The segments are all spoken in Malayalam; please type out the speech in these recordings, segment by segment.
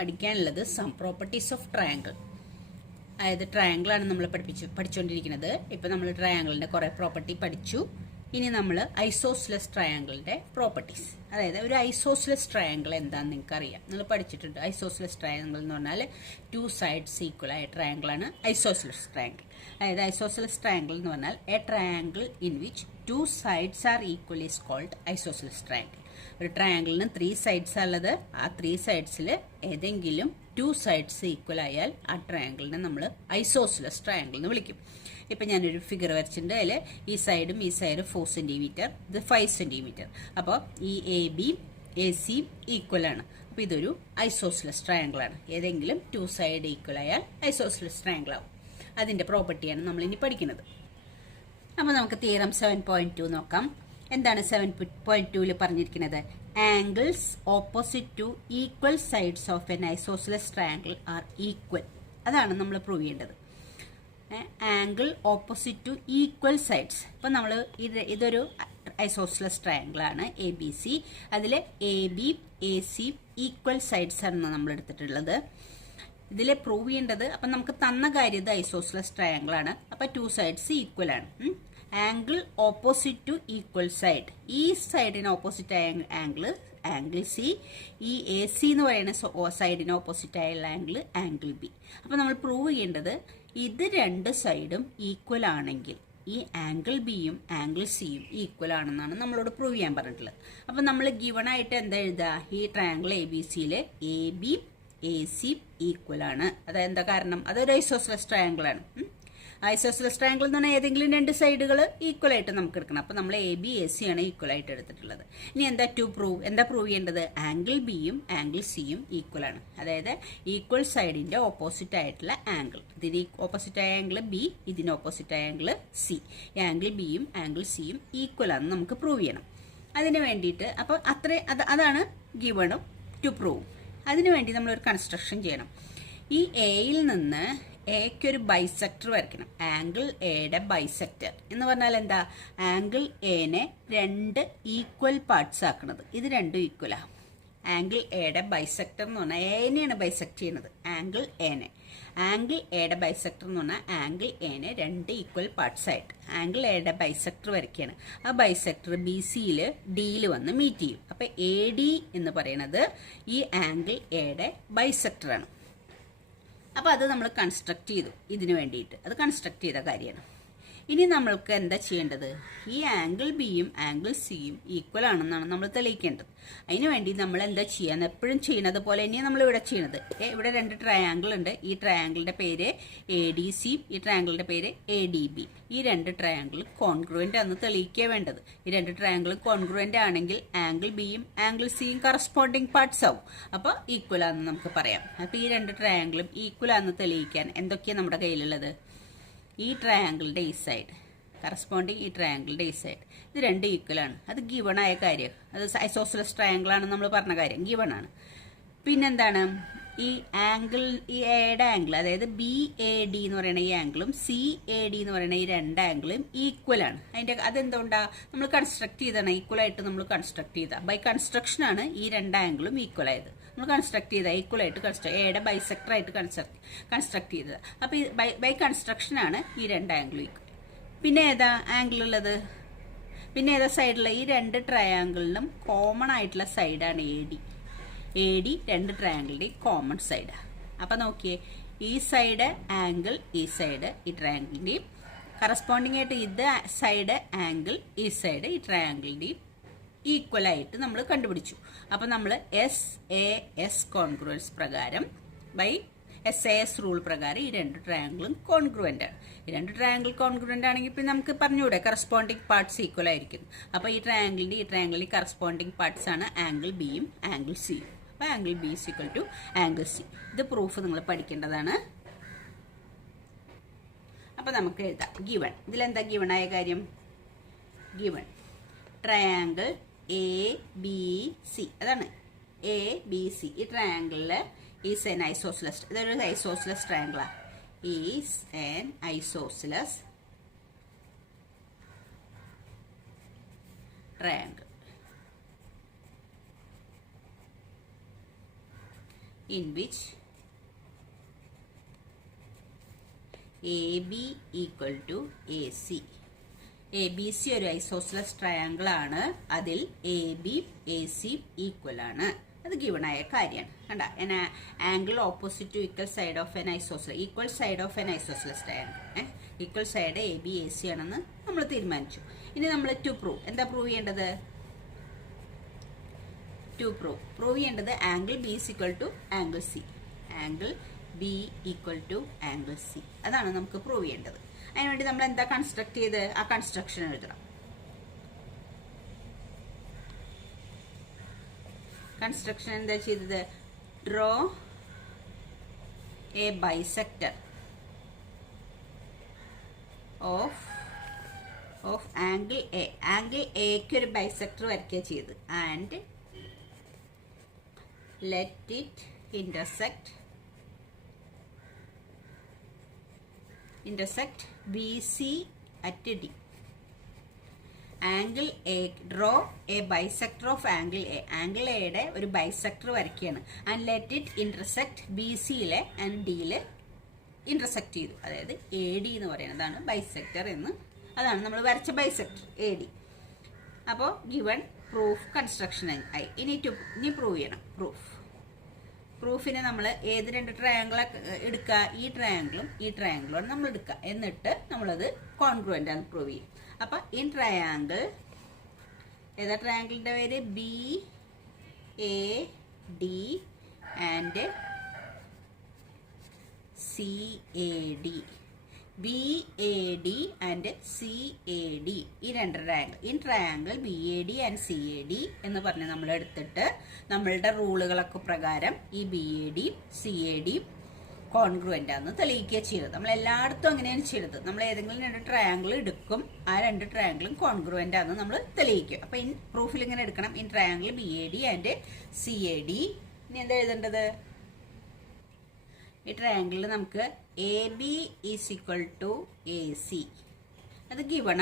പഠിക്കാനുള്ളത് സം പ്രോപ്പർട്ടീസ് ഓഫ് ട്രയാങ്കിൾ. അതായത് ട്രയാങ്കിളാണ് നമ്മൾ പഠിച്ചുകൊണ്ടിരിക്കുന്നത്. ഇപ്പം നമ്മൾ ട്രയാങ്കിളിൻ്റെ കുറേ പ്രോപ്പർട്ടി പഠിച്ചു. ഇനി നമ്മൾ ഐസോസ്ലെസ് ട്രയാങ്കിളിൻ്റെ പ്രോപ്പർട്ടീസ്, അതായത് ഒരു ഐസോസ്ലെസ് ട്രയാങ്കിൾ എന്താണെന്ന് നിങ്ങൾക്ക് അറിയാം, നിങ്ങൾ പഠിച്ചിട്ടുണ്ട്. ഐസോസ്ലെസ് ട്രയാങ്കിൾ എന്ന് പറഞ്ഞാൽ 2 sides ഈക്വൽ ആയ ട്രയാങ്കിളാണ് ഐസോസ്ലെസ് ട്രയാങ്കിൾ. അതായത് ഐസോസ്ലെസ് ട്രയാങ്കിൾ എന്ന് പറഞ്ഞാൽ a triangle in which 2 sides are equal is called isosceles triangle. ഒരു ട്രയാങ്കിളിന് 3 sides ഉള്ളത്. ആ 3 sidesൽ ഏതെങ്കിലും 2 sides ഈക്വൽ ആയാൽ ആ ട്രയാങ്കിളിനെ നമ്മൾ ഐസോസ്ലെസ് ട്രയാങ്കിൾ എന്ന് വിളിക്കും. ഇപ്പം ഞാനൊരു ഫിഗർ വരച്ചിട്ടുണ്ട്. അതിൽ ഈ സൈഡും ഈ സൈഡും 4 cm, ഇത് 5 cm. അപ്പോൾ ഈ എ ബിയും എ സിയും ഈക്വൽ ആണ്. അപ്പോൾ ഇതൊരു ഐസോസ്ലെസ് ട്രയാങ്കിൾ ആണ്. ഏതെങ്കിലും 2 side ഈക്വൽ ആയാൽ ഐസോസ്ലെസ് ട്രയാങ്കിൾ ആവും. അതിൻ്റെ പ്രോപ്പർട്ടിയാണ് നമ്മൾ ഇനി പഠിക്കുന്നത്. അപ്പോൾ നമുക്ക് തിയറം 7.2 നോക്കാം. എന്താണ് 7.2ൽ പറഞ്ഞിരിക്കുന്നത്? Angles opposite to equal sides of an isosceles triangle are equal. അതാണ് നമ്മൾ പ്രൂവ് ചെയ്യേണ്ടത്. Angle opposite to equal sides. ഇപ്പം നമ്മൾ ഇതൊരു ഐസോസ്ലെസ് ട്രയാങ്കിൾ ആണ് എ ബി സി. അതിൽ A B A C equal sides ആണ് നമ്മൾ എടുത്തിട്ടുള്ളത്. ഇതിൽ പ്രൂവ് ചെയ്യേണ്ടത്, അപ്പം നമുക്ക് തന്ന കാര്യം ഇത് ഐസോസ്ലെസ് ട്രയാങ്കിൾ ആണ്. അപ്പം 2 sides ഈക്വൽ ആണ്. Angle opposite to equal side, ഈ സൈഡിന് ഓപ്പോസിറ്റ് ആയ ആംഗിൾ സി, ഈ എ സി എന്ന് പറയുന്ന സൈഡിന് ഓപ്പോസിറ്റ് ആയുള്ള ആംഗിൾ ബി. അപ്പം നമ്മൾ പ്രൂവ് ചെയ്യേണ്ടത് ഇത് 2 സൈഡും ഈക്വൽ ആണെങ്കിൽ ഈ ആംഗിൾ ബിയും ആംഗിൾ സിയും ഈക്വൽ ആണെന്നാണ് നമ്മളോട് പ്രൂവ് ചെയ്യാൻ പറഞ്ഞിട്ടുള്ളത്. അപ്പം നമ്മൾ ഗിവൺ ആയിട്ട് എന്താ എഴുതുക? ഈ ട്രയാങ്കിൾ എ ബി സിയിൽ A B A C equal ആണ്. അതായത് എന്താ കാരണം? അതൊരു ഐസോസ്ലെസ് ട്രയാങ്കിൾ ആണ്. ഐസോസ്ലെസ് ട്രയാങ്കിൾ എന്ന് പറഞ്ഞാൽ ഏതെങ്കിലും 2 സൈഡുകൾ ഈക്വൽ ആയിട്ട് നമുക്ക് എടുക്കണം. അപ്പോൾ നമ്മൾ എ ബി എ സി ആണ് ഈക്വൽ ആയിട്ട് എടുത്തിട്ടുള്ളത്. ഇനി എന്താ പ്രൂവ് ചെയ്യേണ്ടത്? ആംഗിൾ ബിയും ആംഗിൾ സിയും ഈക്വൽ ആണ്. അതായത് ഈക്വൽ സൈഡിന്റെ ഓപ്പോസിറ്റ് ആയിട്ടുള്ള ആംഗിൾ, ഇതിന് ഓപ്പോസിറ്റ് ആയ ആംഗിൾ ബി, ഇതിന് ഓപ്പോസിറ്റ് ആയ ആംഗിൾ സി, ഈ ആംഗിൾ ബിയും ആംഗിൾ സിയും ഈക്വൽ ആണെന്ന് നമുക്ക് പ്രൂവ് ചെയ്യണം. അതിന് വേണ്ടിയിട്ട് അപ്പോൾ അതാണ് ഗിവണും ടു പ്രൂവ്. അതിനു വേണ്ടി നമ്മളൊരു കൺസ്ട്രക്ഷൻ ചെയ്യണം. ഈ എയിൽ നിന്ന് എക്ക് ഒരു ബൈസെക്ടർ വരയ്ക്കണം. ആംഗിൾ എയുടെ ബൈസെക്ടർ എന്ന് പറഞ്ഞാൽ എന്താ? ആംഗിൾ എനെ 2 ഈക്വൽ പാർട്സ് ആക്കുന്നത്. ഇത് 2 ഈക്വലാ. ആംഗിൾ എയുടെ ബൈസെക്ടർ എന്ന് പറഞ്ഞാൽ എനെയാണ് ബൈസെക്ട് ചെയ്യുന്നത്, ആംഗിൾ എനെ. ആംഗിൾ എയുടെ ബൈസെക്ടർ എന്ന് പറഞ്ഞാൽ ആംഗിൾ എനെ 2 ഈക്വൽ പാർട്സ് ആയിട്ട് ആംഗിൾ എയുടെ ബൈസെക്ടർ വരയ്ക്കുകയാണ്. ആ ബൈസെക്ടർ ബി സിയിൽ ഡിയിൽ വന്ന് മീറ്റ് ചെയ്യും. അപ്പം എ ഡി എന്ന് പറയുന്നത് ഈ ആംഗിൾ എയുടെ ബൈസെക്ടറാണ്. അപ്പോൾ അത് നമ്മൾ കൺസ്ട്രക്ട് ചെയ്തു. ഇതിന് വേണ്ടിയിട്ട് അത് കൺസ്ട്രക്ട് ചെയ്ത കാര്യമാണ്. ഇനി നമ്മൾക്ക് എന്താ ചെയ്യേണ്ടത്? ഈ ആംഗിൾ ബിയും ആംഗിൾ സിയും ഈക്വൽ ആണെന്നാണ് നമ്മൾ തെളിയിക്കേണ്ടത്. അതിന് വേണ്ടി നമ്മൾ എന്താ ചെയ്യാന്ന് എപ്പോഴും ചെയ്യുന്നത് പോലെ തന്നെയാണ് നമ്മൾ ഇവിടെ ചെയ്യുന്നത്. ഇവിടെ 2 ട്രയാങ്കിൾ ഉണ്ട്. ഈ ട്രയാങ്കിളിന്റെ പേര് എ ഡി സി, ഈ ട്രയാങ്കിളിന്റെ പേര് എ ഡി ബി. ഈ 2 ട്രയാങ്കിൾ കോൺഗ്രുവൻ്റ് ആണെന്ന് തെളിയിക്കുക വേണ്ടത്. ഈ 2 ട്രയാങ്കിൾ കോൺഗ്രുവൻ്റ് ആണെങ്കിൽ ആംഗിൾ ബിയും ആംഗിൾ സിയും കറസ്പോണ്ടിങ് പാർട്സ് ആവും. അപ്പോൾ ഈക്വൽ ആണെന്ന് നമുക്ക് പറയാം. അപ്പോൾ ഈ 2 ട്രയാങ്കിളും ഈക്വൽ ആണെന്ന് തെളിയിക്കാൻ എന്തൊക്കെയാണ് നമ്മുടെ കയ്യിലുള്ളത്? ഈ ട്രയാങ്കിളിൻ്റെ ഈ സൈഡ് കറസ്പോണ്ടിങ് ഈ ട്രയാങ്കിളിൻ്റെ ഈ സൈഡ്, ഇത് 2 ഈക്വൽ ആണ്. അത് ഗിവൺ ആയ കാര്യം. അത് ഐസോസ്ലെസ് ട്രയാങ്കിൾ ആണ് നമ്മൾ പറഞ്ഞ കാര്യം, ഗിവൺ ആണ്. പിന്നെന്താണ്? ഈ ആംഗിൾ, ഈ എയുടെ ആംഗിൾ, അതായത് ബി എ ഡി എന്ന് പറയുന്ന ഈ ആംഗിളും സി എ ഡി എന്ന് പറയുന്ന ഈ 2 ആംഗിളും ഈക്വൽ ആണ്. അതെന്തുകൊണ്ടാ? നമ്മൾ കൺസ്ട്രക്ട് ചെയ്താണ്. ഈക്വൽ ആയിട്ട് നമ്മൾ കൺസ്ട്രക്ട് ചെയ്ത ബൈ കൺസ്ട്രക്ഷൻ ആണ് ഈ 2 ആംഗിളും ഈക്വൽ ആയത്. നമ്മൾ കൺസ്ട്രക്ട് ചെയ്ത ഈക്വൽ ആയിട്ട് എയുടെ ബൈസെക്ടർ ആയിട്ട് കൺസ്ട്രക്ട് ചെയ്തത്. അപ്പോൾ ഈ ബൈ കൺസ്ട്രക്ഷൻ ആണ് ഈ 2 ആംഗിളും ഈക്വൽ. പിന്നെ ഏതാ ആംഗിൾ ഉള്ളത്? പിന്നെ ഏതാ സൈഡിലുള്ള? ഈ 2 ട്രയാങ്കിളിനും കോമൺ ആയിട്ടുള്ള സൈഡാണ് എ ഡി. എ ഡി 2 ട്രയാങ്കിളിൻ്റെയും കോമൺ സൈഡാണ്. അപ്പം നോക്കിയേ, ഈ സൈഡ് ആംഗിൾ, ഈ സൈഡ് ഈ ട്രയാങ്കിളിൻ്റെയും കറസ്പോണ്ടിങ് ആയിട്ട് ഇത് സൈഡ് ആംഗിൾ, ഈ സൈഡ് ഈ ട്രയാങ്കിളിൻ്റെയും ഈക്വൽ ആയിട്ട് നമ്മൾ കണ്ടുപിടിച്ചു. അപ്പം നമ്മൾ SAS കോൺഗ്രുവൻസ് പ്രകാരം ബൈ SAS റൂൾ പ്രകാരം ഈ 2 ട്രയാങ്കിളും കോൺഗ്രുവൻ്റ് ആണ്. ഈ 2 ട്രയാങ്കിൾ കോൺഗ്രുവൻ്റ് ആണെങ്കിൽ പിന്നെ നമുക്ക് പറഞ്ഞുകൂടെ കറസ്പോണ്ടിങ് പാർട്സ് ഈക്വൽ ആയിരിക്കും. അപ്പോൾ ഈ ട്രയാങ്കിളിൻ്റെ കറസ്പോണ്ടിങ് പാർട്സ് ആണ് ആംഗിൾ ബിയും ആംഗിൾ സിയും. അപ്പോൾ angle B is equal to angle C. ഇത് പ്രൂഫ് നിങ്ങൾ പഠിക്കേണ്ടതാണ്. അപ്പോൾ നമുക്ക് എഴുതാം ഗിവൺ. ഇതിലെന്താ ഗിവൺ ആയ കാര്യം? Given triangle A B C, അതാണ് എ ബി സി. ഈ ട്രയാങ്കിളിൽ ഈസ് എൻ ഐസോസ്ലെസ്, ഇതൊരു ഐസോസ്ലെസ് ട്രയാങ്കിളാണ്. Is an isosceles triangle. in which AB equal to AC. ABC ഒരു ഐസോസ്ലസ് ട്രയാങ്കിൾ ആണ്. അതിൽ AB AC ഈക്വൽ ആണ്. അത് ഗിവൺ ആയ കാര്യമാണ്. കണ്ട, N angle opposite to equal side of N isosceles, equal side of N isosceles triangle, equal side AB AC ആണെന്ന് നമ്മൾ തീരുമാനിച്ചു. ഇനി നമ്മൾ ടു പ്രൂവ്, എന്താ പ്രൂവ് ചെയ്യേണ്ടത്? ടു പ്രൂവ് ചെയ്യേണ്ടത് angle B is equal to angle C. Angle B equal to angle C, അതാണ് നമുക്ക് പ്രൂവ് ചെയ്യേണ്ടത്. അതിനുവേണ്ടി നമ്മൾ എന്താ കൺസ്ട്രക്ട് ചെയ്ത്, ആ കൺസ്ട്രക്ഷൻ എഴുതണം. കൺസ്ട്രക്ഷൻ എന്താ ചെയ്തത്? Draw a bisector of angle A. Angle എക്ക് ഒരു ബൈസെക്ടർ വരയ്ക്കുക ചെയ്ത്, and let it intersect BC at D. Angle A, draw a bisector of angle A. Angle എയുടെ ഒരു ബൈസെക്ടർ വരയ്ക്കുകയാണ്. ആൻഡ് ലെറ്റ് ഇറ്റ് ഇന്റർസെക്ട് BCയിലെ ആൻഡ് ഡിയിലെ ഇന്റർസെക്ട് ചെയ്തു. അതായത് AD എന്ന് പറയുന്നതാണ് ബൈസെക്ടർ എന്ന്. അതാണ് നമ്മൾ വരച്ച ബൈസെക്ടർ AD. അപ്പോൾ ഗിവൺ പ്രൂഫ് കൺസ്ട്രക്ഷൻ ആയി. ഇനി പ്രൂവ് ചെയ്യണം. പ്രൂഫിന് നമ്മൾ ഏത് രണ്ട് ട്രയാങ്കിൾ എടുക്കുക? ഈ ട്രയാങ്കിളുമാണ് നമ്മൾ എടുക്കുക. എന്നിട്ട് നമ്മളത് കോൺഗ്രുവൻ്റ് ആണ് പ്രൂവ് ചെയ്യും. അപ്പം ഈ ട്രയാങ്കിൾ, ഏതാ ട്രയാങ്കിളിൻ്റെ പേര്? BAD and CAD. BAD and CAD, ഈ രണ്ട് ട്രയാങ്കിൾ. ഈ ട്രയാങ്കിൾ BAD ആൻഡ് CAD എന്ന് പറഞ്ഞ് നമ്മൾ എടുത്തിട്ട് നമ്മളുടെ റൂളുകളൊക്കെ പ്രകാരം ഈ BAD CAD കോൺഗ്രുവൻ്റ് ആണെന്ന് തെളിയിക്കുക ചെയ്തത്. നമ്മൾ എല്ലായിടത്തും അങ്ങനെയാണ് ചെയ്തത്. നമ്മൾ ഏതെങ്കിലും രണ്ട് ട്രയാങ്കിൾ എടുക്കും, ആ രണ്ട് ട്രയാങ്കിളും കോൺഗ്രുവൻ്റ് ആണെന്ന് നമ്മൾ തെളിയിക്കും. അപ്പം ഈ പ്രൂഫിൽ ഇങ്ങനെ എടുക്കണം. ഈ ട്രയാങ്കിൾ BAD ആൻഡ് CAD. ഇനി എന്താ എഴുതേണ്ടത്? ഈ ട്രയാങ്കിളിൽ നമുക്ക് AB is equal to AC, അത് ഗിവൺ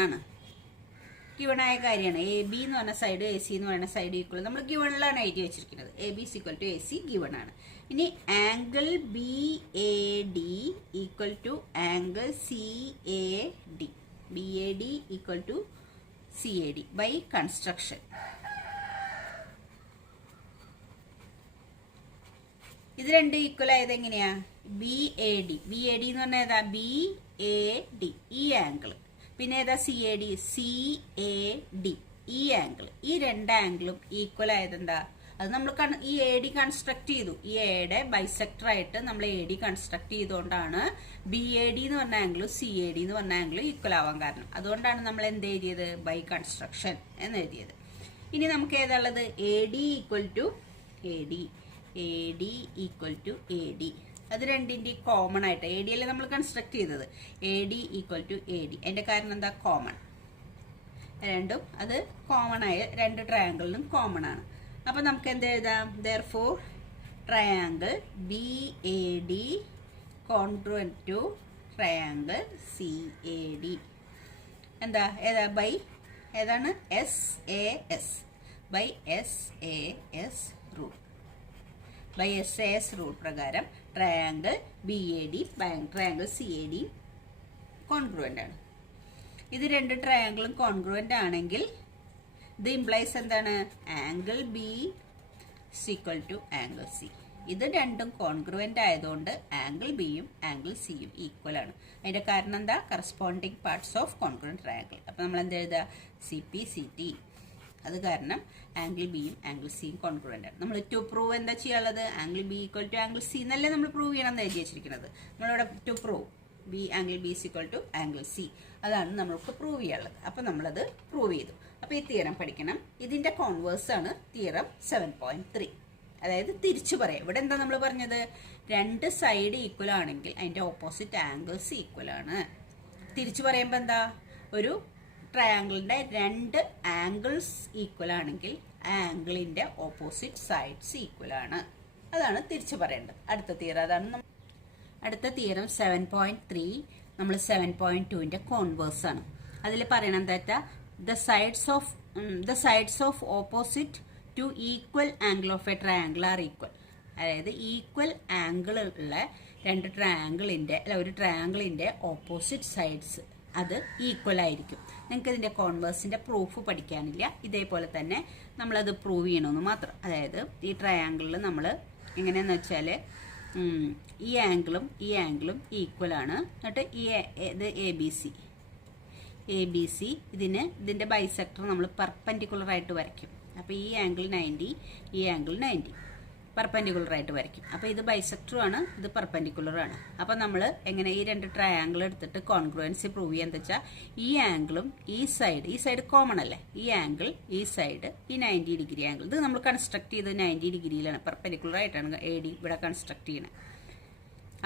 ആയ കാര്യമാണ്. AB എന്ന് പറഞ്ഞ സൈഡ് AC എന്ന് പറയുന്ന സൈഡ് ഈക്വൽ, നമ്മൾ ഗിവണിലാണ് എഴുതി വെച്ചിരിക്കുന്നത്. AB is equal to AC given ആണ്. ഇനി angle BAD equal to angle CAD. BAD equal to CAD by construction. ഇത് രണ്ട് ഈക്വൽ ആയത് എങ്ങനെയാ? BAD എന്ന് പറഞ്ഞാൽ ഏതാ? BAD ഈ ആംഗിൾ. പിന്നെ ഏതാ? CAD ഈ ആംഗിൾ. ഈ രണ്ട് ആംഗിളും ഈക്വൽ ആയത് എന്താ? അത് നമ്മൾ ഈ AD കൺസ്ട്രക്ട് ചെയ്തു. ഈ എയുടെ ബൈസെക്ടർ ആയിട്ട് നമ്മൾ AD കൺസ്ട്രക്ട് ചെയ്തുകൊണ്ടാണ് BAD എന്ന് പറഞ്ഞ ആംഗിളും CAD എന്ന് പറഞ്ഞ ആംഗിളും ഈക്വൽ ആവാൻ കാരണം. അതുകൊണ്ടാണ് നമ്മൾ എന്ത് എഴുതിയത്? ബൈ കൺസ്ട്രക്ഷൻ എന്ന് എഴുതിയത്. ഇനി നമുക്ക് ഏതാണുള്ളത്? AD equal to AD. അത് രണ്ടിൻ്റെ കോമൺ ആയിട്ട് AD അല്ലേ നമ്മൾ കൺസ്ട്രക്ട് ചെയ്തത്. AD equal to AD. അതിൻ്റെ കാരണം എന്താ? കോമൺ. രണ്ടും അത് കോമൺ ആയ രണ്ട് ട്രയാങ്കിളിനും കോമൺ ആണ്. അപ്പം നമുക്ക് എന്ത് എഴുതാം? therefore triangle BAD congruent to triangle CAD. എന്താ? ഏതാണ്? SAS rule. By SAS rule പ്രകാരം triangle BAD triangle CAD congruent ആണ്. ഇത് രണ്ട് ട്രയാങ്കിളും കോൺഗ്രുവൻ്റ് ആണെങ്കിൽ ഇത് ഇംപ്ലൈസ് എന്താണ്? Angle B equal to angle C. ഇത് രണ്ടും കോൺഗ്രുവൻ്റ് ആയതുകൊണ്ട് ആംഗിൾ Bയും ആംഗിൾ Cയും ഈക്വൽ ആണ്. അതിൻ്റെ കാരണം എന്താ? Corresponding parts of congruent triangle. അപ്പം നമ്മൾ എന്താ എഴുതുക? CP CT. അത് കാരണം ആംഗിൾ Bയും ആംഗിൾ Cയും കോൺഗ്രുവൻ്റ് ആണ്. നമ്മൾ ടു പ്രൂവ് എന്താ ചെയ്യാനുള്ളത്? Angle B equal to angle C എന്നല്ലേ നമ്മൾ പ്രൂവ് ചെയ്യണം എന്ന് എഴുതി വെച്ചിരിക്കുന്നത്. നമ്മളിവിടെ to prove angle B equal to angle C, അതാണ് നമ്മൾക്ക് പ്രൂവ് ചെയ്യാനുള്ളത്. അപ്പം നമ്മളത് പ്രൂവ് ചെയ്തു. അപ്പോൾ ഈ തിയറം പഠിക്കണം. ഇതിൻ്റെ കോൺവേഴ്സ് ആണ് തിയറം 7.3. അതായത് തിരിച്ചു പറയാം. ഇവിടെ എന്താ നമ്മൾ പറഞ്ഞത്? രണ്ട് സൈഡ് ഈക്വൽ ആണെങ്കിൽ അതിൻ്റെ ഓപ്പോസിറ്റ് ആംഗിൾസ് ഈക്വൽ ആണ്. തിരിച്ചു പറയുമ്പോൾ എന്താ? ഒരു ട്രയാങ്കിളിൻ്റെ രണ്ട് ആംഗിൾസ് ഈക്വൽ ആണെങ്കിൽ ആ ആംഗിളിൻ്റെ ഓപ്പോസിറ്റ് സൈഡ്സ് ഈക്വൽ ആണ്. അതാണ് തിരിച്ചു പറയേണ്ടത്. അടുത്ത തിയറം അതാണ്. അടുത്ത തിയറം 7.3. നമ്മൾ 7.2ൻ്റെ കോൺവേഴ്സ് ആണ്. അതിൽ പറയണം എന്താ? the sides of opposite to equal angle of a triangle are equal. അതായത് ഈക്വൽ ആംഗിൾ ഉള്ള രണ്ട് ട്രയാങ്കിളിൻ്റെ അല്ല ഒരു ട്രയാങ്കിളിൻ്റെ ഓപ്പോസിറ്റ് സൈഡ്സ് അത് ഈക്വൽ ആയിരിക്കും. നിങ്ങൾക്ക് ഇതിൻ്റെ കോൺവേഴ്സിൻ്റെ പ്രൂഫ് പഠിക്കാനില്ല, ഇതേപോലെ തന്നെ നമ്മളത് പ്രൂവ് ചെയ്യണമെന്ന് മാത്രം. അതായത് ഈ ട്രയാങ്കിളിൽ നമ്മൾ എങ്ങനെയാണെന്ന് വെച്ചാൽ ഈ ആംഗിളും ഈക്വൽ ആണ്. എന്നിട്ട് ഇത് എ ബി സി ഇതിൻ്റെ ബൈസെക്ടർ നമ്മൾ പെർപെൻഡിക്കുലർ ആയിട്ട് വരയ്ക്കും. അപ്പോൾ ഈ ആംഗിൾ 90, ഈ ആംഗിൾ 90 പെർപെൻഡിക്കുലർ ആയിട്ട് വരയ്ക്കും. അപ്പോൾ ഇത് ബൈസെക്ടറും ആണ്, ഇത് പെർപെൻഡിക്കുലർ ആണ്. അപ്പോൾ നമ്മൾ എങ്ങനെ ഈ രണ്ട് ട്രയാങ്കിൾ എടുത്തിട്ട് കോൺഗ്രുവൻസി പ്രൂവ് ചെയ്യാന്ന് വെച്ചാൽ ഈ ആംഗിളും ഈ സൈഡ് കോമൺ അല്ലേ, ഈ ആംഗിൾ ഈ സൈഡ് ഈ 90 ഡിഗ്രി ആംഗിൾ ഇത് നമ്മൾ കൺസ്ട്രക്ട് ചെയ്ത് 90 ഡിഗ്രിയിലാണ്, പെർപെൻഡിക്കുലർ ആയിട്ടാണ് AD ഇവിടെ കൺസ്ട്രക്ട് ചെയ്യണത്.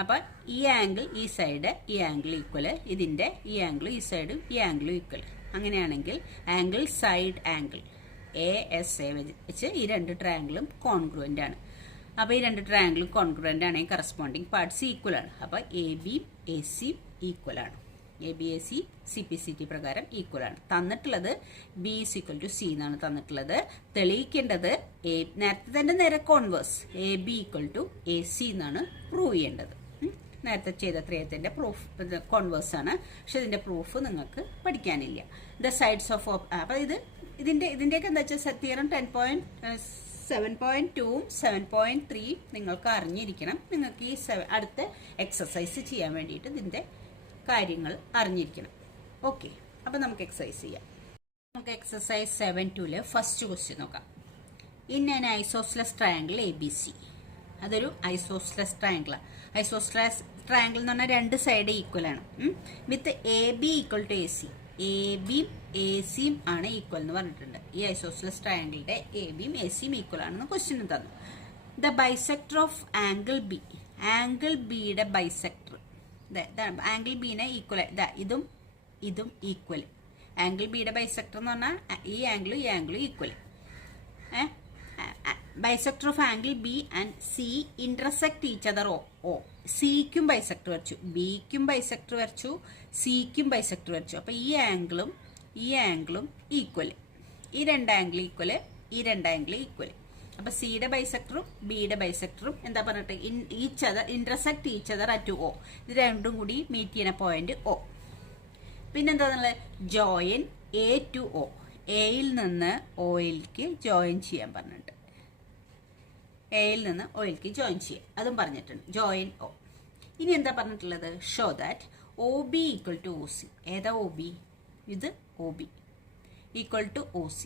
അപ്പോൾ ഈ ആംഗിൾ ഈ സൈഡ് ഈ ആംഗിൾ ഈക്വൽ, ഇതിൻ്റെ ഈ ആംഗിൾ ഈ സൈഡും ഈ ആംഗിളും ഈക്വൽ. അങ്ങനെയാണെങ്കിൽ ആംഗിൾ സൈഡ് ആംഗിൾ ASA വെച്ച് ഈ രണ്ട് ട്രയാങ്കിളും കോൺഗ്രുവൻ്റ് ആണ്. അപ്പോൾ ഈ രണ്ട് ട്രയാങ്കിളും കോൺഗ്രുവൻ്റ് ആണെങ്കിൽ കറസ്പോണ്ടിങ് പാർട്സ് ഈക്വൽ ആണ്. അപ്പോൾ AB AC ഈക്വൽ ആണ്. ABAC CPCT പ്രകാരം ഈക്വൽ ആണ്. തന്നിട്ടുള്ളത് B = C എന്നാണ് തന്നിട്ടുള്ളത്. തെളിയിക്കേണ്ടത് നേരത്തെ തന്നെ നേരെ കോൺവേഴ്സ് AB = AC എന്നാണ് പ്രൂവ് ചെയ്യേണ്ടത്. നേരത്തെ ചെയ്ത ത്രയത്തിൻ്റെ പ്രൂഫ് കോൺവേഴ്സ് ആണ്, പക്ഷെ ഇതിൻ്റെ പ്രൂഫ് നിങ്ങൾക്ക് പഠിക്കാനില്ല. ദ സൈഡ്സ് ഓഫ് അപ്പോൾ ഇതിൻ്റെയൊക്കെ എന്താ വെച്ചാൽ തിയറം 10.7.2ഉം 7.3 നിങ്ങൾക്ക് അറിഞ്ഞിരിക്കണം. നിങ്ങൾക്ക് ഈ അടുത്ത എക്സസൈസ് ചെയ്യാൻ വേണ്ടിയിട്ട് ഇതിൻ്റെ കാര്യങ്ങൾ അറിഞ്ഞിരിക്കണം. ഓക്കെ, അപ്പോൾ നമുക്ക് എക്സസൈസ് ചെയ്യാം. നമുക്ക് എക്സസൈസ് 7.2 ഫസ്റ്റ് ക്വസ്റ്റ്യൻ നോക്കാം. In an isosceles triangle ABC, അതൊരു ഐസോസ്ലെസ് ട്രയാങ്കിളാണ്. ഐസോസ്ലെസ് ട്രയാങ്കിൾ എന്ന് പറഞ്ഞാൽ രണ്ട് സൈഡ് ഈക്വൽ ആണ്. വിത്ത് AB = AC, ABയും ACയും ആണ് ഈക്വൽ എന്ന് പറഞ്ഞിട്ടുണ്ട്. ഈ ഐസോസ്ലെസ് ട്രയാങ്കിളിന്റെ ABയും ACയും ഈക്വൽ ആണെന്ന് ക്വസ്റ്റ്യൻ തന്നു. The bisector of angle B, angle ബിയുടെ ബൈസെക്ടർ ആംഗിൾ ബിനെ ഈക്വൽ, ഇതും ഈക്വൽ. ആംഗിൾ ബിയുടെ ബൈസെക്ടർ എന്ന് പറഞ്ഞാൽ ഈ ആംഗിളും equal. Bisector of angle B and C intersect each other. സിക്കും ബൈസെക്ടർ വരച്ചു, ബിക്കും ബൈസെക്ടർ വരച്ചു, സിക്കും ബൈസെക്ടർ വരച്ചു. അപ്പോൾ ഈ ആംഗിളും ഈക്വൽ, ഈ രണ്ട് ആംഗിൾ ഈക്വൽ. അപ്പോൾ സിയുടെ ബൈസെക്ടറും ബിയുടെ ബൈസെക്ടറും എന്താ പറഞ്ഞിട്ട് intersect each other at O. ഇത് രണ്ടും കൂടി മീറ്റ് ചെയ്യുന്ന പോയിന്റ് O. പിന്നെന്താന്നുള്ളത് ജോയിൻ A to O, എയിൽ നിന്ന് ഓയിലേക്ക് ജോയിൻ ചെയ്യാൻ പറഞ്ഞിട്ടുണ്ട്. എയിൽ നിന്ന് ഓയിലേക്ക് ജോയിൻ ചെയ്യാം, അതും പറഞ്ഞിട്ടുണ്ട്. Join O. ഇനി എന്താ പറഞ്ഞിട്ടുള്ളത്? Show that OB = OC. ഏതാ OB? ഇത് OB = OC.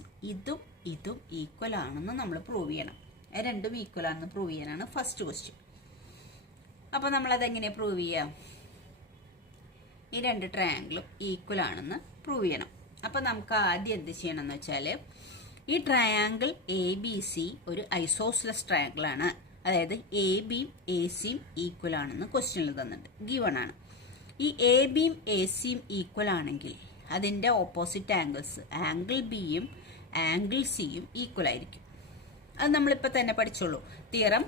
ഇതും ഈക്വൽ ആണെന്ന് നമ്മൾ പ്രൂവ് ചെയ്യണം. രണ്ടും ഈക്വൽ ആണെന്ന് പ്രൂവ് ചെയ്യാനാണ് ഫസ്റ്റ് ക്വസ്റ്റ്യൻ. അപ്പോൾ നമ്മളതെങ്ങനെ പ്രൂവ് ചെയ്യാം? ഈ രണ്ട് ട്രയാങ്കിളും ഈക്വൽ ആണെന്ന് പ്രൂവ് ചെയ്യണം. അപ്പോൾ നമുക്ക് ആദ്യം എന്ത് ചെയ്യണം എന്ന് വെച്ചാൽ, ഈ ട്രയാങ്കിൾ ABC ഒരു ഐസോസ്ലെസ് ട്രയാങ്കിൾ ആണ്. അതായത് ABയും ACയും ഈക്വൽ ആണെന്ന് ക്വസ്റ്റ്യനിൽ തന്നിട്ടുണ്ട്, ഗിവൺ ആണ്. ഈ ABയും ACയും ഈക്വൽ ആണെങ്കിൽ അതിൻ്റെ ഓപ്പോസിറ്റ് ആംഗിൾസ് ആംഗിൾ Bയും ആംഗിൾ Cയും ഈക്വൽ ആയിരിക്കും. അത് നമ്മളിപ്പോൾ തന്നെ പഠിച്ചോളൂ. തിയറം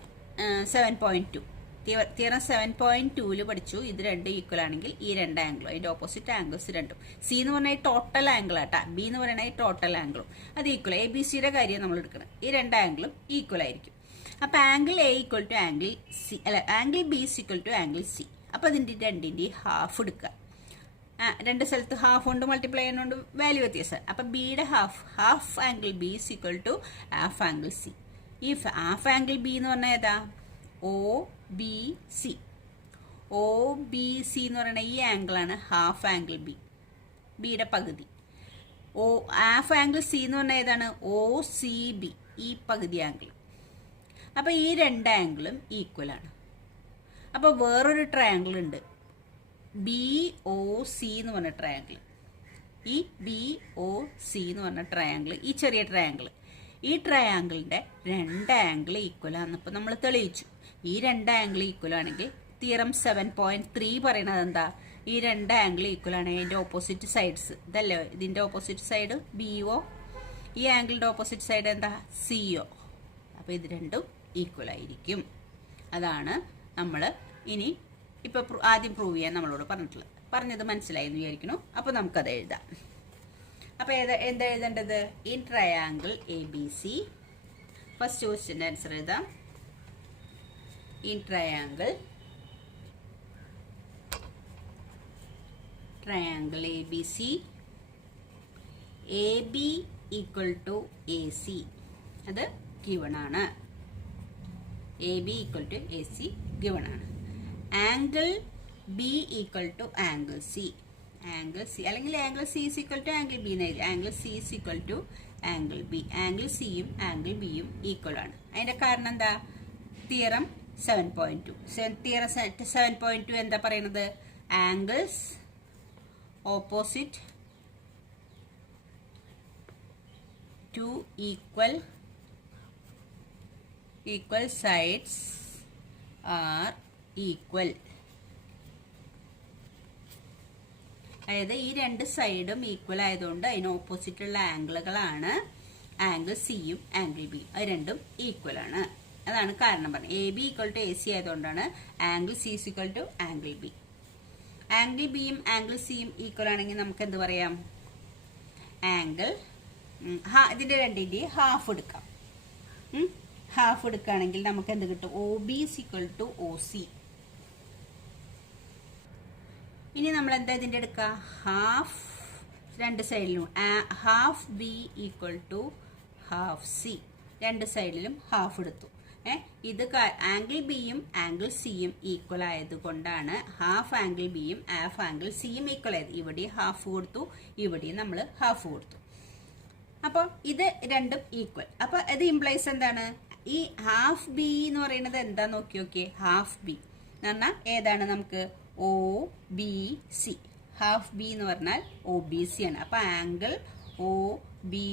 7.2 തിയറം 7.2 പഠിച്ചു. ഇത് രണ്ടും ഈക്വൽ ആണെങ്കിൽ ഈ രണ്ട് ആംഗിളും അതിൻ്റെ ഓപ്പോസിറ്റ് ആംഗിൾസ് രണ്ടും, C എന്ന് പറഞ്ഞാൽ ഈ ടോട്ടൽ ആംഗിൾ ആട്ടാ, B എന്ന് പറയുന്നത് ഈ ടോട്ടൽ ആംഗിളും അത് ഈക്വൽ. ABCയുടെ കാര്യം നമ്മൾ എടുക്കണം. ഈ രണ്ട് ആംഗിളും ഈക്വൽ ആയിരിക്കും. അപ്പോൾ ആംഗിൾ A = ആംഗിൾ C, അല്ല ആംഗിൾ B = ആംഗിൾ C. അപ്പോൾ അതിൻ്റെ രണ്ടിൻ്റെയും ഹാഫ് എടുക്കുക. രണ്ട് സ്ഥലത്ത് ഹാഫ് കൊണ്ട് മൾട്ടിപ്ലൈ ചെയ്യുന്നതുകൊണ്ട് വാല്യൂ വ്യത്യാസം. അപ്പോൾ ബിയുടെ half angle B = half angle C. ഈ ഹാഫ് ആംഗിൾ B എന്ന് പറഞ്ഞാൽ ഏതാ? OBC. OBC എന്ന് പറയുന്ന ഈ ആംഗിളാണ് ഹാഫ് ആംഗിൾ ബിയുടെ പകുതി. ഹാഫ് ആംഗിൾ C എന്ന് പറഞ്ഞാൽ ഏതാണ്? OCB, ഈ പകുതി ആംഗിൾ. അപ്പോൾ ഈ രണ്ട് ആംഗിളും ഈക്വൽ ആണ്. അപ്പോൾ വേറൊരു ട്രയാങ്കിൾ ഉണ്ട്, BOC എന്ന് പറഞ്ഞ ട്രയാങ്കിൾ. ഈ BOC എന്ന് പറഞ്ഞ ട്രയാങ്കിൾ, ഈ ചെറിയ ട്രയാങ്കിൾ, ഈ ട്രയാങ്കിളിൻ്റെ രണ്ട് ആംഗിൾ ഈക്വൽ ആണെന്നിപ്പോൾ നമ്മൾ തെളിയിച്ചു. ഈ രണ്ട് ആംഗിൾ ഈക്വൽ ആണെങ്കിൽ തിയറം 7.3 പറയണത് എന്താ? ഈ രണ്ട് ആംഗിൾ ഈക്വൽ ആണെങ്കിൽ അതിൻ്റെ ഓപ്പോസിറ്റ് സൈഡ്സ് ഇതല്ലേ, ഇതിൻ്റെ ഓപ്പോസിറ്റ് സൈഡ് BO, ഈ ആംഗിളിൻ്റെ ഓപ്പോസിറ്റ് സൈഡ് എന്താ? CO. അപ്പോൾ ഇത് രണ്ടും ഈക്വൽ ആയിരിക്കും. അതാണ് നമ്മൾ ഇനി ഇപ്പോൾ ആദ്യം പ്രൂവ് ചെയ്യാൻ നമ്മളോട് പറഞ്ഞത് മനസ്സിലായി എന്ന് വിചാരിക്കുന്നു. അപ്പോൾ നമുക്കത് എഴുതാം. അപ്പോൾ എന്താ എഴുതേണ്ടത്? ഇൻ ട്രയാങ്കിൾ ABC, ഫസ്റ്റ് ക്വസ്റ്റ്യൻ്റെ ആൻസർ എഴുതാം. in triangle ABC, AB equal to AC. അത് given ആണ്. AB equal to AC given ആണ്. Angle B equal to angle C. Angle C അല്ലെങ്കിൽ angle C is equal to angle B എന്നായിരിക്കും. Angle C is equal to angle B. Angle C യും angle B യും ഈക്വൽ ആണ്. അതിന്റെ കാരണം എന്താ? തിയറം 7.2. തിയറം 7.2 എന്താ പറയുന്നത്? Angles opposite to equal sides are equal. അതായത് ഈ രണ്ട് സൈഡും ഈക്വൽ ആയതുകൊണ്ട് അതിന് ഓപ്പോസിറ്റ് ഉള്ള ആംഗിളുകളാണ് ആംഗിൾ സിയും ആംഗിൾ ബിയും. അത് രണ്ടും ഈക്വൽ ആണ്. അതാണ് കാരണം പറഞ്ഞത്. A B equal to A C ആയതുകൊണ്ടാണ് angle C is equal to angle B. Angle ബിയും ആംഗിൾ സിയും ഈക്വൽ ആണെങ്കിൽ നമുക്ക് എന്ത് പറയാം? ആംഗിൾ ഇതിന്റെ രണ്ടിന്റെ ഹാഫ് എടുക്കാം. ഹാഫ് എടുക്കുകയാണെങ്കിൽ നമുക്ക് എന്ത് കിട്ടും? O B is equal to O C. ഇനി നമ്മൾ എന്താ ഇതിന്റെ എടുക്കുക? ഹാഫ് രണ്ട് സൈഡിലും half B equal to half C. രണ്ട് സൈഡിലും ഹാഫ് എടുത്തു. ഇത് ആംഗിൾ ബിയും ആംഗിൾ സിയും ഈക്വൽ ആയതുകൊണ്ടാണ് ഹാഫ് ആംഗിൾ ബിയും ഹാഫ് ആംഗിൾ സിയും ഈക്വൽ ആയത്. ഇവിടെ ഹാഫ് കൊടുത്തു, ഇവിടെയും നമ്മൾ ഹാഫ് കൊടുത്തു. അപ്പോൾ ഇത് രണ്ടും ഈക്വൽ. അപ്പോൾ ഇത് ഇംപ്ലൈസ് എന്താണ്? ഈ ഹാഫ് ബി എന്ന് പറയുന്നത് എന്താ നോക്കിയോക്കെ? ഹാഫ് ബി എന്ന് പറഞ്ഞാൽ ഏതാണ്? നമുക്ക് O B C. Half B എന്ന് പറഞ്ഞാൽ ഒ ബി സി ആണ്. അപ്പൊ angle O B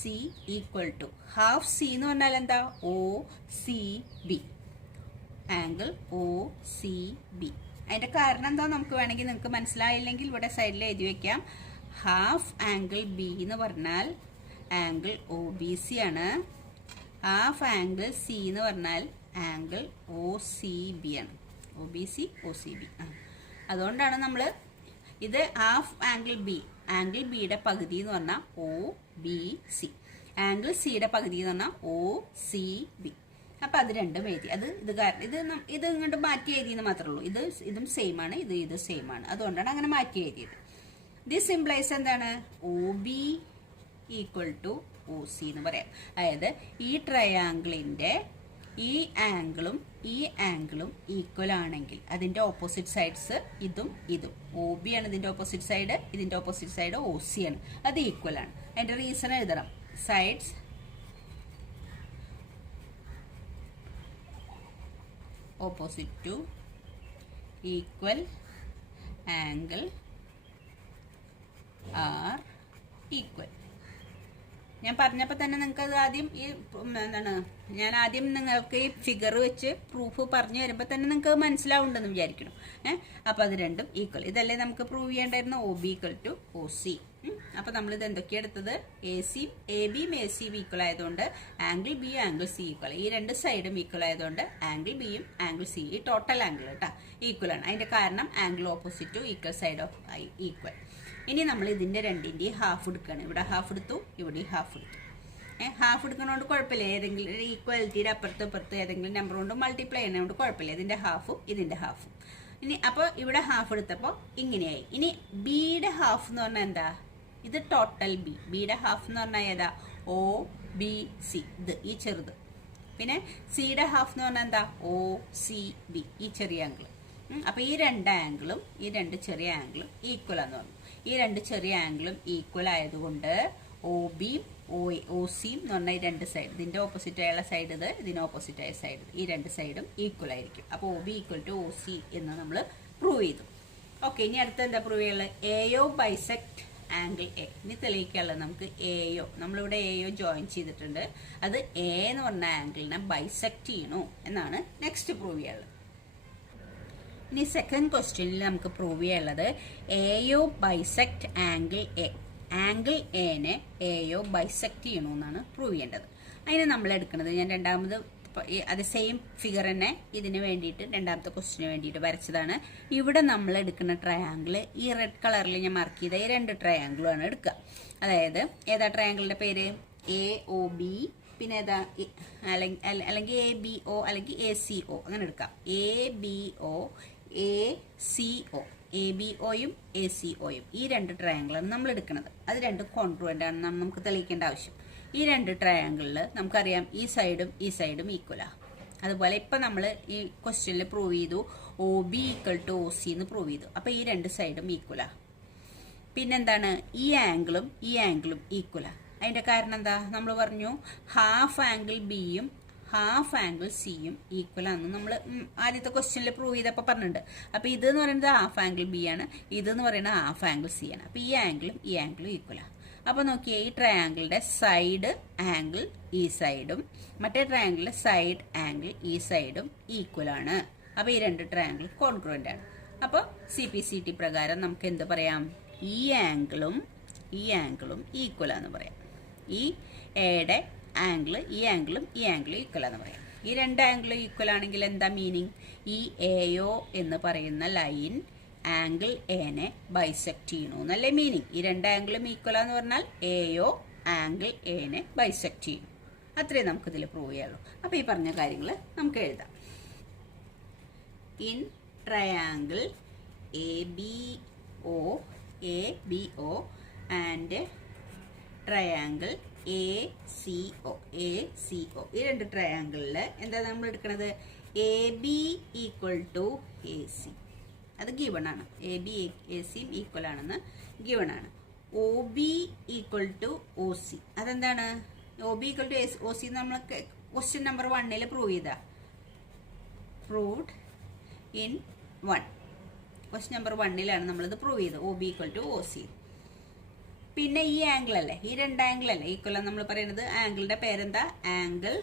C equal to half C എന്ന് പറഞ്ഞാൽ എന്താ? O C B. Angle O C B. അതിന്റെ കാരണം എന്താ നമുക്ക് വേണമെങ്കിൽ നിങ്ങൾക്ക് മനസ്സിലായില്ലെങ്കിൽ ഇവിടെ സൈഡിൽ എഴുതി വെക്കാം. ഹാഫ് ആംഗിൾ ബി എന്ന് പറഞ്ഞാൽ ആംഗിൾ ഒ ബി സി ആണ്. ഹാഫ് ആംഗിൾ സി എന്ന് പറഞ്ഞാൽ ആംഗിൾ ഒ സി ബി ആണ്. O B C O C B. അതുകൊണ്ടാണ് നമ്മൾ ഇത് ഹാഫ് ആംഗിൾ ബി, ആംഗിൾ ബിയുടെ പകുതി എന്ന് പറഞ്ഞാൽ ഒ ബി സി, ആംഗിൾ സിയുടെ പകുതി എന്ന് പറഞ്ഞാൽ ഒ സി ബി. അപ്പൊ അത് രണ്ടും എഴുതി. ഇത് കാരണം ഇത് ഇങ്ങോട്ട് മാറ്റി എഴുതിയെന്ന് മാത്രമേ ഉള്ളൂ. ഇതും സെയിം ആണ്, ഇത് സെയിം ആണ്. അതുകൊണ്ടാണ് അങ്ങനെ മാറ്റി എഴുതിയത്. ദിസ് ഇംപ്ലൈസ് എന്താണ്? O B equal to O C എന്ന് പറയാം. അതായത് ഈ ട്രയാങ്കിളിന്റെ ഈ ആംഗിളും ഈക്വൽ ആണെങ്കിൽ അതിന്റെ ഓപ്പോസിറ്റ് സൈഡ്സ് ഇതും ഒ ബി ആണ് ഇതിന്റെ ഓപ്പോസിറ്റ് സൈഡ്, ഇതിന്റെ ഓപ്പോസിറ്റ് സൈഡ് ഒ സി ആണ്. അത് ഈക്വൽ ആണ്. അതിന്റെ റീസൺ എഴുതണം. Sides opposite to equal angle are equal. ഞാൻ പറഞ്ഞപ്പോൾ തന്നെ നിങ്ങൾക്ക് അത് ആദ്യം ഞാൻ ആദ്യം നിങ്ങൾക്ക് ഈ ഫിഗർ വെച്ച് പ്രൂഫ് പറഞ്ഞു വരുമ്പോൾ തന്നെ നിങ്ങൾക്ക് അത് മനസ്സിലാവുണ്ടെന്ന് വിചാരിക്കണം. അപ്പൊ അത് രണ്ടും ഈക്വൽ. ഇതല്ലേ നമുക്ക് പ്രൂവ് ചെയ്യേണ്ടായിരുന്നു? O B equal to O C. അപ്പൊ നമ്മളിത് എന്തൊക്കെയാണ് എടുത്തത്? എ ബിയും എ സിയും ഈക്വൽ ആയതുകൊണ്ട് ആംഗിൾ ബിയും ആംഗിൾ സി ഈക്വൽ. ഈ രണ്ട് സൈഡും ഈക്വൽ ആയതുകൊണ്ട് ആംഗിൾ ബിയും ആംഗിൾ സി, ഈ ടോട്ടൽ ആംഗിൾ കേട്ടോ ഈക്വൽ ആണ്. അതിന്റെ കാരണം angle opposite to equal side of I equal. ഇനി നമ്മൾ ഇതിന്റെ രണ്ടിന്റെയും ഹാഫ് എടുക്കുകയാണ്. ഇവിടെ ഹാഫ് എടുത്തു, ഇവിടെ ഹാഫ് എടുത്തു. ഹാഫ് എടുക്കുന്നതുകൊണ്ട് കുഴപ്പമില്ല. ഏതെങ്കിലും ഈക്വാലിറ്റിയുടെ അപ്പുറത്ത് ഏതെങ്കിലും നമ്പർ കൊണ്ട് മൾട്ടിപ്ലൈ ചെയ്യുന്നതുകൊണ്ട് കുഴപ്പമില്ല. ഇതിന്റെ ഹാഫും ഇതിന്റെ ഹാഫും. ഇനി അപ്പോൾ ഇവിടെ ഹാഫ് എടുത്തപ്പോൾ ഇങ്ങനെയായി. ഇനി ബിയുടെ ഹാഫ് എന്ന് പറഞ്ഞാൽ എന്താ? ഇത് ടോട്ടൽ ബിയുടെ ഹാഫ് എന്ന് പറഞ്ഞാൽ ഏതാ? ഒ ബി സി, ഇത് ഈ ചെറുത്. പിന്നെ സിയുടെ ഹാഫ് എന്ന് പറഞ്ഞാൽ എന്താ? ഒ സി ബി, ഈ ചെറിയ ആംഗിൾ. അപ്പൊ ഈ രണ്ട് ആംഗിളും ഈ രണ്ട് ചെറിയ ആംഗിളും ഈക്വൽ ആണെന്ന് പറഞ്ഞു. ഈ രണ്ട് ചെറിയ ആംഗിളും ഈക്വൽ ആയതുകൊണ്ട് ഒ ബിയും ഒ സിയും എന്ന് പറഞ്ഞാൽ ഈ രണ്ട് സൈഡ്, ഇതിന്റെ ഓപ്പോസിറ്റ് ആയുള്ള സൈഡ് ഇത്, ഇതിന് ഓപ്പോസിറ്റ് ആയ സൈഡ്, ഈ രണ്ട് സൈഡും ഈക്വൽ ആയിരിക്കും. അപ്പോൾ O B equal to O C എന്ന് നമ്മൾ പ്രൂവ് ചെയ്തു. ഓക്കെ, ഇനി അടുത്ത എന്താ പ്രൂവ് ചെയ്യുള്ളത്? A O bisect angle A. ഇനി തെളിയിക്കാനുള്ളത് നമുക്ക് എയോ, നമ്മളിവിടെ എയോ ജോയിൻ ചെയ്തിട്ടുണ്ട്. അത് എ എന്ന് പറഞ്ഞ ആംഗിളിനെ ബൈസെക്ട് ചെയ്യണു എന്നാണ് നെക്സ്റ്റ് പ്രൂവ് ചെയ്യാനുള്ളത്. ഇനി സെക്കൻഡ് ക്വസ്റ്റ്യനിൽ നമുക്ക് പ്രൂവ് ചെയ്യാനുള്ളത് A O bisect angle A. Angle എനെ എയോ ബൈസെക്ട് ചെയ്യണമെന്നാണ് പ്രൂവ് ചെയ്യേണ്ടത്. അതിന് നമ്മൾ എടുക്കുന്നത്, ഞാൻ രണ്ടാമത് അത് സെയിം ഫിഗർ തന്നെ ഇതിന് വേണ്ടിയിട്ട് രണ്ടാമത്തെ ക്വസ്റ്റിന് വേണ്ടിയിട്ട് വരച്ചതാണ്. ഇവിടെ നമ്മൾ എടുക്കുന്ന ട്രയാങ്കിൾ ഈ റെഡ് കളറിൽ ഞാൻ മാർക്ക് ചെയ്ത ഈ രണ്ട് ട്രയാങ്കിളുമാണ് എടുക്കുക. അതായത് ഏതാ ട്രയാങ്കിളിന്റെ പേര്? എ ഒ ബി പിന്നെ ഏതാ അല്ലെങ്കിൽ ABO അല്ലെങ്കിൽ ACO അങ്ങനെ എടുക്കാം. ABO ACO ABOയും ACOയും ഈ രണ്ട് ട്രയാങ്കിളാണ് നമ്മൾ എടുക്കുന്നത്. അത് രണ്ട് കോൺഗ്രുവൻ്റ് ആണെന്നാണ് നമുക്ക് തെളിയിക്കേണ്ട ആവശ്യം. ഈ രണ്ട് ട്രയാങ്കിളിൽ നമുക്കറിയാം ഈ സൈഡും ഈക്വലാ. അതുപോലെ ഇപ്പം നമ്മൾ ഈ ക്വസ്റ്റ്യനിൽ പ്രൂവ് ചെയ്തു OB = OC എന്ന് പ്രൂവ് ചെയ്തു. അപ്പോൾ ഈ രണ്ട് സൈഡും ഈക്വലാ. പിന്നെന്താണ്, ഈ ആംഗിളും ഈക്വലാ. അതിൻ്റെ കാരണം എന്താ, നമ്മൾ പറഞ്ഞു ഹാഫ് ആംഗിൾ ബിയും ഹാഫ് ആംഗിൾ സിയും ഈക്വലാണെന്ന് നമ്മൾ ആദ്യത്തെ ക്വസ്റ്റ്യനിൽ പ്രൂവ് ചെയ്തപ്പോൾ പറഞ്ഞിട്ടുണ്ട്. അപ്പോൾ ഇതെന്ന് പറയുന്നത് ഹാഫ് ആംഗിൾ ബി ആണ്, ഇതെന്ന് പറയുന്നത് ഹാഫ് ആംഗിൾ സി ആണ്. അപ്പോൾ ഈ ആംഗിളും ഈക്വലാണ്. അപ്പോൾ നോക്കിയേ, ഈ ട്രയാങ്കിളിൻ്റെ സൈഡ് ആംഗിൾ ഈ സൈഡും മറ്റേ ട്രയാങ്കിളിൻ്റെ സൈഡ് ആംഗിൾ ഈ സൈഡും ഈക്വലാണ്. അപ്പോൾ ഈ രണ്ട് ട്രയാങ്കിൾ കോൺഗ്രുവൻ്റ് ആണ്. അപ്പോൾ CPCT പ്രകാരം നമുക്ക് എന്ത് പറയാം, ഈ ആംഗിളും ഈക്വലാന്ന് പറയാം. ഈ എയുടെ ആംഗിൾ ഈ ആംഗിളും ഈക്വലാന്ന് പറയാം. ഈ രണ്ട് ആംഗിളും ഈക്വൽ ആണെങ്കിൽ എന്താ മീനിങ്, ഈ AO എന്ന് പറയുന്ന ലൈൻ ആംഗിൾ എനെ ബൈസെക്ട് ചെയ്യണു എന്നല്ലേ മീനിങ്. ഈ രണ്ട് ആംഗിളും ഈക്വലാന്ന് പറഞ്ഞാൽ AO ആംഗിൾ എനെ ബൈസെക്ട് ചെയ്യും. അത്രേ നമുക്കിതിൽ പ്രൂവ് ചെയ്യാനുള്ളൂ. അപ്പോൾ ഈ പറഞ്ഞ കാര്യങ്ങൾ നമുക്ക് എഴുതാം. In triangle ABO and triangle ACO ഈ രണ്ട് ട്രയാങ്കിളിൽ എന്താ നമ്മൾ എടുക്കുന്നത്, AB = AC. അത് ഗിവൺ ആണ്. AB ACയും ഈക്വൽ ആണെന്ന് ഗിവൺ ആണ്. OB = OC അതെന്താണ്, OB = OC നമ്മൾ ക്വസ്റ്റ്യൻ നമ്പർ 1 പ്രൂവ് ചെയ്താ, പ്രൂവ്ഡ് ഇൻ 1. ക്വസ്റ്റ്യൻ നമ്പർ 1 നമ്മളിത് പ്രൂവ് ചെയ്തത് OB = OC. പിന്നെ ഈ ആംഗിൾ അല്ലേ, ഈ രണ്ട് ആംഗിൾ അല്ലേ ഈക്വൽ നമ്മൾ പറയുന്നത്. ആംഗിളിന്റെ പേരെന്താ, ആംഗിൾ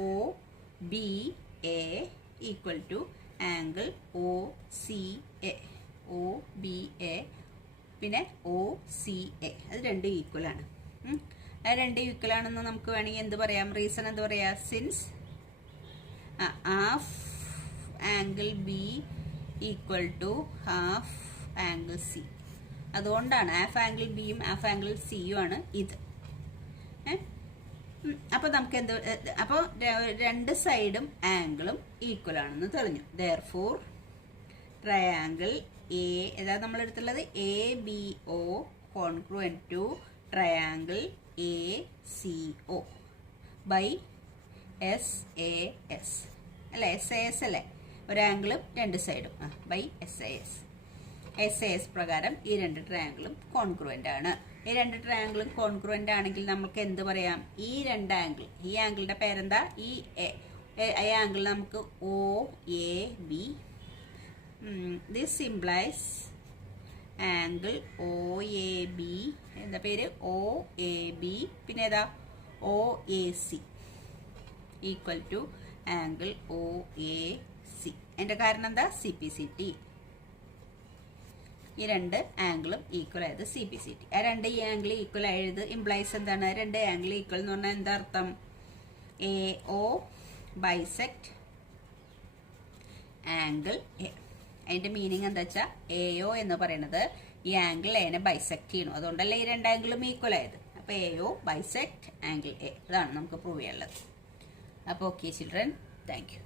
OBA = ആംഗിൾ OCA പിന്നെ OCA. അത് രണ്ടും ഈക്വൽ ആണ്. അത് രണ്ടും ഈക്വൽ ആണെന്ന് നമുക്ക് വേണമെങ്കിൽ എന്ത് പറയാം, റീസൺ എന്ത് പറയാ, since half angle B = half angle C. അതുകൊണ്ടാണ് ഹാഫ് ആംഗിൾ ബിയും ഹാഫ് ആംഗിൾ സിയും ആണ് ഇത്. അപ്പോൾ നമുക്ക് എന്ത്, അപ്പോൾ രണ്ട് സൈഡും ആംഗിളും ഈക്വൽ ആണെന്ന് തെളിഞ്ഞു. ദെയർഫോർ ട്രയാങ്കിൾ ഏതാ നമ്മൾ എടുത്തുള്ളത്, ABO congruent to triangle ACO by SAS അല്ലേ, SAS അല്ലേ, ഒരാംഗിളും രണ്ട് സൈഡും ബൈ SAS പ്രകാരം ഈ രണ്ട് ട്രയാങ്കിളും കോൺഗ്രുവൻ്റ് ആണ്. ഈ രണ്ട് ട്രയാങ്കിളും കോൺഗ്രുവൻ്റ് ആണെങ്കിൽ നമുക്ക് എന്ത് പറയാം, ഈ രണ്ട് ആംഗിൾ, ഈ ആംഗിളിന്റെ പേരെന്താ, ഈ ആംഗിൾ നമുക്ക് OAB. This implies angle OAB എന്താ പേര്, OAB പിന്നെ ഏതാ OAC = ആംഗിൾ OAC. അതിന്റെ കാരണം എന്താ, CPCT. ഈ രണ്ട് ആംഗിളും ഈക്വൽ ആയത് CPCT. ആ രണ്ട് ഈ ആംഗിൾ ഈക്വൽ ആയത് ഇംപ്ലൈസ് എന്താണ്, രണ്ട് ആംഗിൾ ഈക്വൽ എന്ന് പറഞ്ഞാൽ എന്താ അർത്ഥം, AO ബൈസെക്ട് ആംഗിൾ A. അതിന്റെ മീനിങ് എന്താ വെച്ചാൽ AO എന്ന് പറയുന്നത് ഈ ആംഗിൾ എനെ ബൈസെക്ട് ചെയ്യണം. അതുകൊണ്ടല്ലേ ഈ രണ്ട് ആംഗിളും ഈക്വൽ ആയത്. അപ്പോൾ AO ബൈസെക്ട് ആംഗിൾ A. അതാണ് നമുക്ക് പ്രൂവ് ചെയ്യാനുള്ളത്. അപ്പോൾ ഓക്കെ ചിൽഡ്രൻ, താങ്ക് യു.